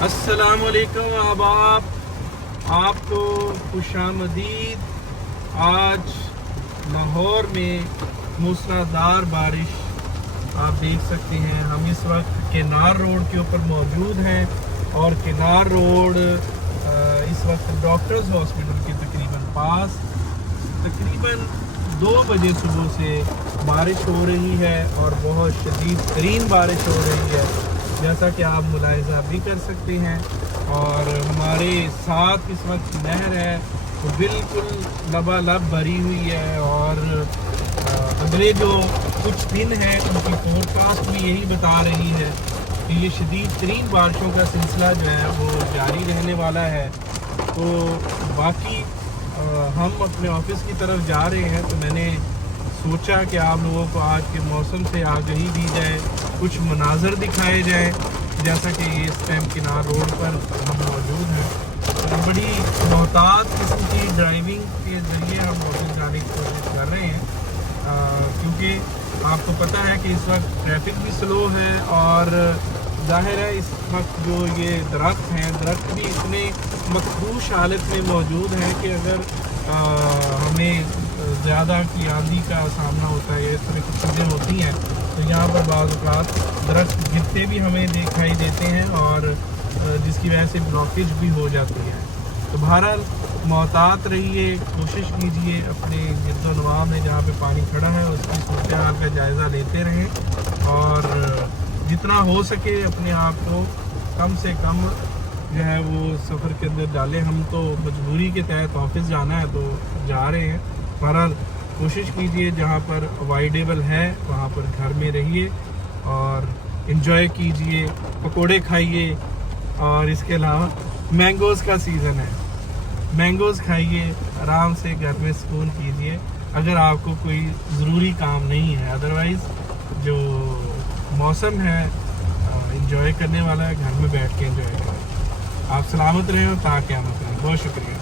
अस्सलाम वालेकुम अहबाब, आपको खुशामदीद। आज लाहौर में मूसलाधार बारिश आप देख सकते हैं। हम इस वक्त केनार रोड के ऊपर मौजूद हैं और केनार रोड इस वक्त डॉक्टर्स हॉस्पिटल के तकरीबन पास तकरीबन 2 बजे सुबह से बारिश हो रही है और बहुत शदीद तरीन बारिश हो रही है, जैसा कि आप मुलाहिज़ा भी कर सकते हैं। और हमारे साथ इस वक्त नहर है वो बिल्कुल लबालब भरी हुई है और अगले जो कुछ दिन हैं उनकी फोरकास्ट भी यही बता रही है कि ये शदीद तरीन बारिशों का सिलसिला जो है वो जारी रहने वाला है। तो बाकी हम अपने ऑफिस की तरफ जा रहे हैं, तो मैंने सोचा कि आप लोगों को आज के मौसम से आगाही दी जाए, कुछ मनाजर दिखाए जाएं। जैसा कि इस टाइम किनार रोड पर हम मौजूद हैं, बड़ी मोहतात किस्म की ड्राइविंग के ज़रिए हम ऑफिस जाने की कोशिश कर रहे हैं, क्योंकि आपको पता है कि इस वक्त ट्रैफिक भी स्लो है और ज़ाहिर है इस वक्त जो ये दरख्त हैं, दरख्त भी इतने मखदूश हालत में मौजूद हैं कि अगर हमें ज़्यादा की आंधी का सामना होता है या इस तरह की चीज़ें होती हैं तो यहाँ पर बाज़ औक़ात दरख्त गिरते भी हमें दिखाई देते हैं और जिसकी वजह से ब्लॉकेज भी हो जाती है। तो बहरहाल मोहतात रहिए, कोशिश कीजिए अपने गिरदोनवा में जहाँ पे पानी खड़ा है उसकी सूरत हाल का जायज़ा लेते रहें और जितना हो सके अपने आप को कम से कम जो है वो सफ़र के अंदर डालें। हम तो मजबूरी के तहत ऑफिस जाना है तो जा रहे हैं। बहरहाल कोशिश कीजिए जहाँ पर अवॉइडेबल है वहाँ पर घर में रहिए और इन्जॉय कीजिए, पकोड़े खाइए और इसके अलावा मैंगोज़ का सीज़न है, मैंगोज़ खाइए, आराम से घर में सुकून कीजिए अगर आपको कोई ज़रूरी काम नहीं है। अदरवाइज़ जो मौसम है एंजॉय करने वाला है, घर में बैठ के एंजॉय करें। आप सलामत रहें और ताक़यामत रहें। बहुत शुक्रिया।